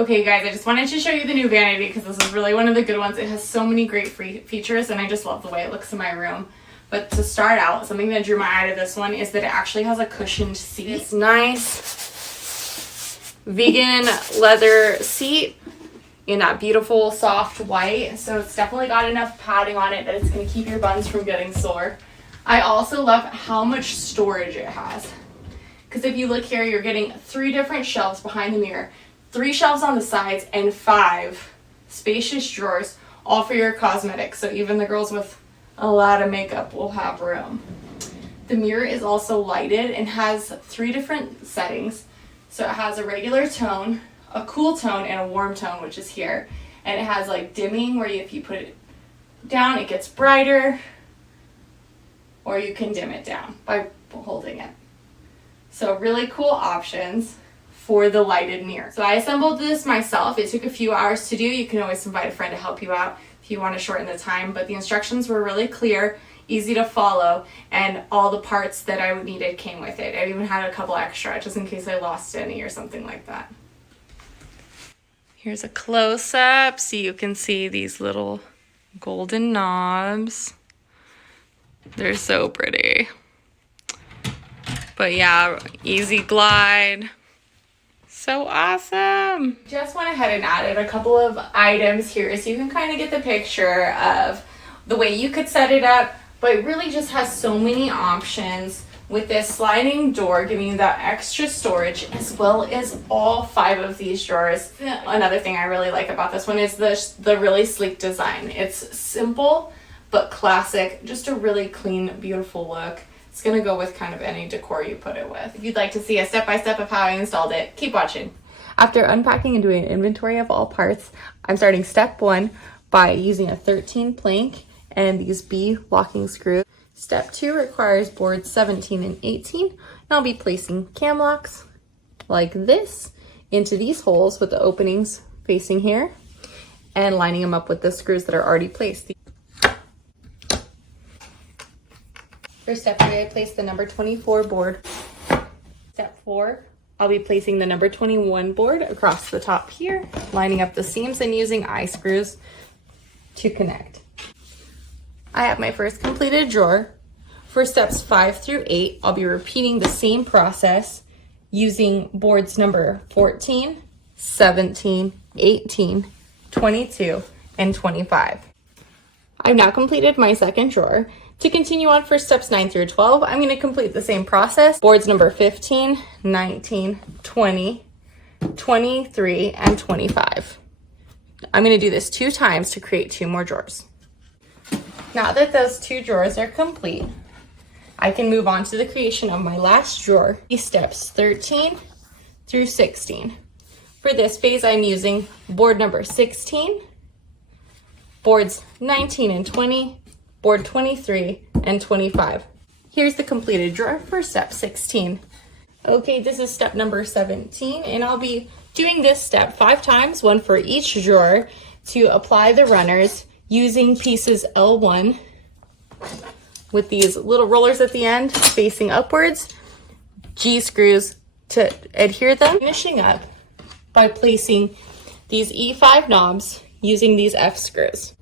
Okay guys, I just wanted to show you the new Vanity because this is really one of the good ones. It has so many great features and I just love the way it looks in my room. But to start out, something that drew my eye to this one is that it actually has a cushioned seat. It's nice vegan leather seat in that beautiful soft white. So it's definitely got enough padding on it that it's going to keep your buns from getting sore. I also love how much storage it has. Because if you look here, you're getting 3 different shelves behind the mirror, 3 shelves on the sides, and 5 spacious drawers, all for your cosmetics. So even the girls with a lot of makeup will have room. The mirror is also lighted and has 3 different settings. So it has a regular tone, a cool tone, and a warm tone, which is here. And it has like dimming, where if you put it down, it gets brighter, or you can dim it down by holding it. So really cool options for the lighted mirror. So I assembled this myself. It took a few hours to do. You can always invite a friend to help you out if you want to shorten the time, but the instructions were really clear, easy to follow, and all the parts that I needed came with it. I even had a couple extra just in case I lost any or something like that. Here's a close-up so you can see these little golden knobs. They're so pretty. But yeah, easy glide. So awesome. Just went ahead and added a couple of items here so you can kind of get the picture of the way you could set it up, but it really just has so many options with this sliding door giving you that extra storage, as well as all 5 of these drawers. Another thing I really like about this one is the really sleek design. It's simple but classic, just a really clean, beautiful look. It's gonna go with kind of any decor you put it with. If you'd like to see a step-by-step of how I installed it, keep watching. After unpacking and doing an inventory of all parts, I'm starting step 1 by using a 13 plank and these B locking screws. Step 2 requires boards 17 and 18, and I'll be placing cam locks like this into these holes with the openings facing here and lining them up with the screws that are already placed. For step 3, I placed the number 24 board. Step 4, I'll be placing the number 21 board across the top here, lining up the seams and using eye screws to connect. I have my first completed drawer. For steps 5 through 8, I'll be repeating the same process using boards number 14, 17, 18, 22, and 25. I've now completed my second drawer. To continue on for steps 9 through 12, I'm going to complete the same process. Boards number 15, 19, 20, 23, and 25. I'm going to do this 2 times to create 2 more drawers. Now that those 2 drawers are complete, I can move on to the creation of my last drawer, steps 13 through 16. For this phase, I'm using board number 16, boards 19 and 20, board 23, and 25. Here's the completed drawer for step 16. Okay, this is step number 17, and I'll be doing this step 5 times, 1 for each drawer, to apply the runners using pieces L1 with these little rollers at the end facing upwards, G screws to adhere them, finishing up by placing these E5 knobs using these F screws.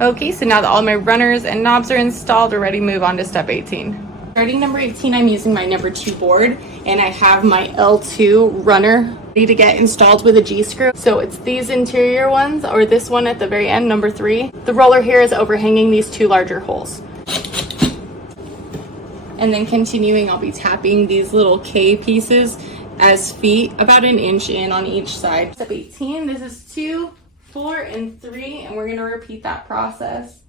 Okay, so now that all my runners and knobs are installed, we're ready to move on to step 18. Starting number 18, I'm using my number 2 board, and I have my L2 runner ready to get installed with a G screw. So it's these interior ones, or this one at the very end, number 3. The roller here is overhanging these 2 larger holes. And then continuing, I'll be tapping these little K pieces as feet, about 1 inch in on each side. Step 18, this is 2, 4, and 3, and we're gonna repeat that process,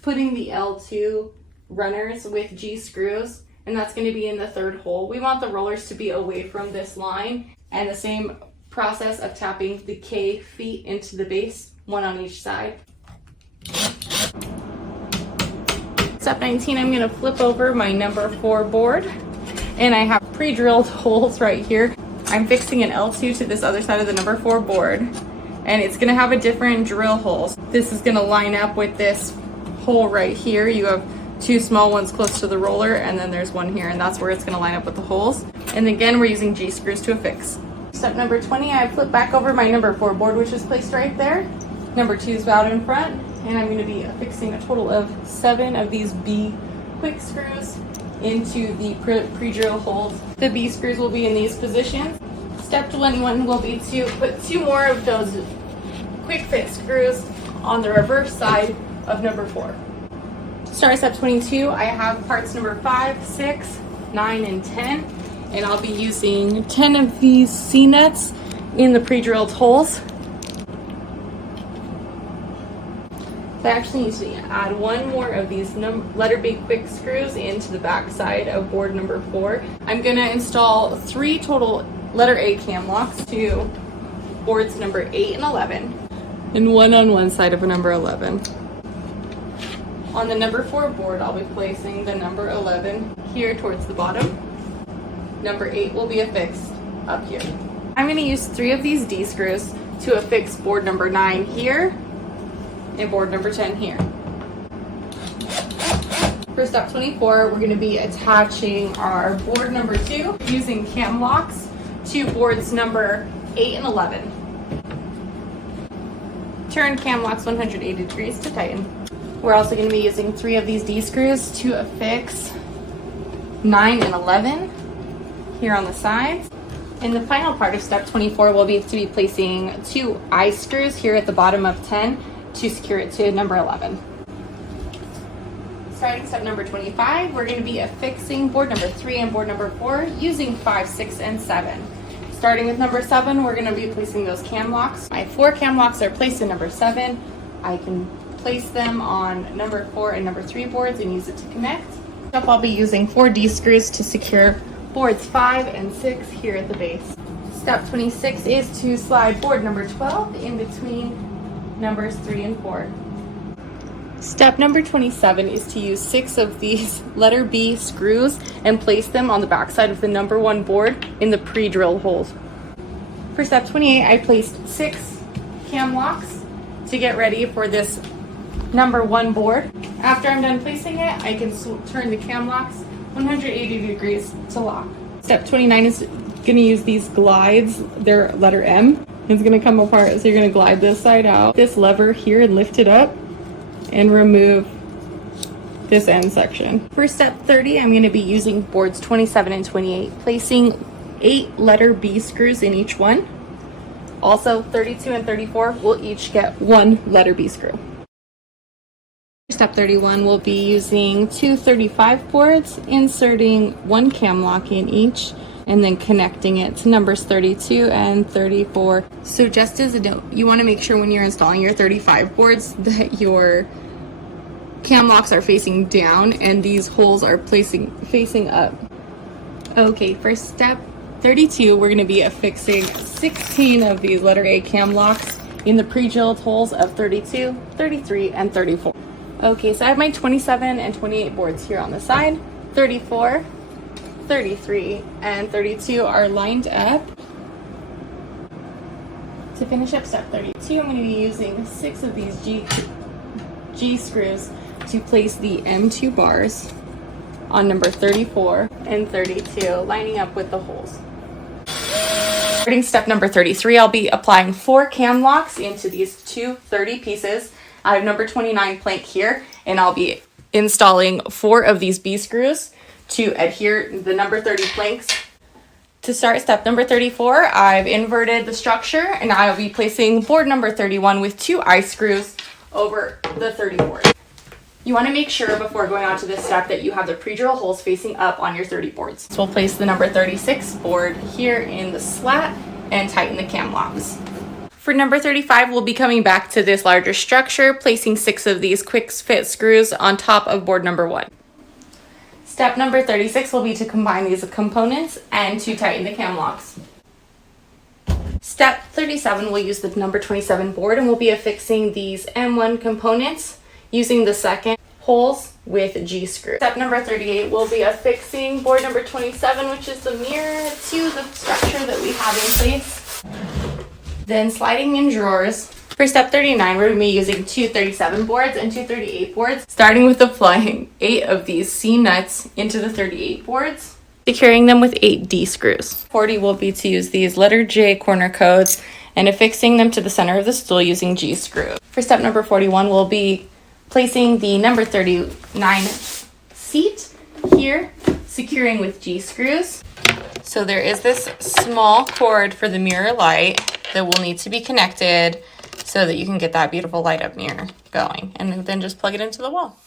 putting the L2 runners with G screws, and that's going to be in the 3rd hole. We want the rollers to be away from this line, and the same process of tapping the K feet into the base, 1 on each side. Step 19, I'm going to flip over my number 4 board, and I have pre-drilled holes right here. I'm fixing an L2 to this other side of the number 4 board, and it's going to have a different drill holes. This is going to line up with this hole right here. You have 2 small ones close to the roller, and then there's 1 here, and that's where it's going to line up with the holes. And again, we're using G screws to affix. Step number 20, I flip back over my number 4 board, which is placed right there. Number 2 is out in front, and I'm going to be affixing a total of 7 of these B quick screws into the pre-drill holes. The B screws will be in these positions. Step 21 will be to put 2 more of those quick fit screws on the reverse side of number 4. Start step 22, I have parts number 5, 6, 9, and 10, and I'll be using 10 of these C-nuts in the pre-drilled holes. I actually need to add 1 more of these letter B quick screws into the back side of board number 4. I'm going to install 3 total letter A cam locks to boards number 8 and 11, and 1 on one side of number 11. On the number 4 board, I'll be placing the number 11 here towards the bottom. Number 8 will be affixed up here. I'm going to use 3 of these D screws to affix board number 9 here and board number 10 here. For step 24, we're going to be attaching our board number 2 using cam locks to boards number 8 and 11. Turn cam locks 180 degrees to tighten. We're also going to be using 3 of these D screws to affix 9 and 11 here on the sides. And the final part of step 24 will be to be placing 2 I screws here at the bottom of 10 to secure it to number 11. Starting step number 25, we're going to be affixing board number 3 and board number 4 using 5, 6, and 7. Starting with number 7, we're going to be placing those cam locks. My 4 cam locks are placed in number 7. I can place them on number 4 and number 3 boards and use it to connect. Up, I'll be using 4 D screws to secure boards 5 and 6 here at the base. Step 26 is to slide board number 12 in between numbers 3 and 4. Step number 27 is to use 6 of these letter B screws and place them on the backside of the number 1 board in the pre-drilled holes. For step 28, I placed 6 cam locks to get ready for this number 1 board. After I'm done placing it, I can turn the cam locks 180 degrees to lock. Step 29 is going to use these glides. They're letter M. It's going to come apart, so you're going to glide this side out, this lever here, and lift it up and remove this end section. For step 30, I'm going to be using boards 27 and 28, placing 8 letter B screws in each one. Also, 32 and 34 will each get 1 letter B screw. Step 31, we'll be using 2 35 boards, inserting 1 cam lock in each, and then connecting it to numbers 32 and 34. So just as a note, you want to make sure when you're installing your 35 boards that your cam locks are facing down and these holes are facing up. Okay, for step 32, we're going to be affixing 16 of these letter A cam locks in the pre-drilled holes of 32, 33, and 34. Okay, so I have my 27 and 28 boards here on the side. 34, 33, and 32 are lined up. To finish up step 32, I'm going to be using 6 of these G screws to place the M2 bars on number 34 and 32, lining up with the holes. Starting step number 33, I'll be applying 4 cam locks into these 2 30 pieces. I have number 29 plank here, and I'll be installing 4 of these B screws to adhere the number 30 planks. To start step number 34, I've inverted the structure, and I'll be placing board number 31 with 2 I screws over the 30 board. You want to make sure before going on to this step that you have the pre-drill holes facing up on your 30 boards. So we'll place the number 36 board here in the slat and tighten the cam locks. For number 35, we'll be coming back to this larger structure, placing 6 of these quick fit screws on top of board number 1. Step number 36 will be to combine these components and to tighten the cam locks. Step 37, we'll use the number 27 board and we'll be affixing these M1 components using the second holes with G screw. Step number 38, we'll be affixing board number 27, which is the mirror to the structure that we have in place. Then sliding in drawers. For step 39, we're going to be using 2 37 boards and 2 38 boards, starting with applying 8 of these C nuts into the 38 boards. securing them with 8D screws. 40 will be to use these letter J corner codes and affixing them to the center of the stool using G screw. For step number 41, we'll be placing the number 39 seat here, securing with G screws. So there is this small cord for the mirror light that will need to be connected so that you can get that beautiful light up mirror going, and then just plug it into the wall.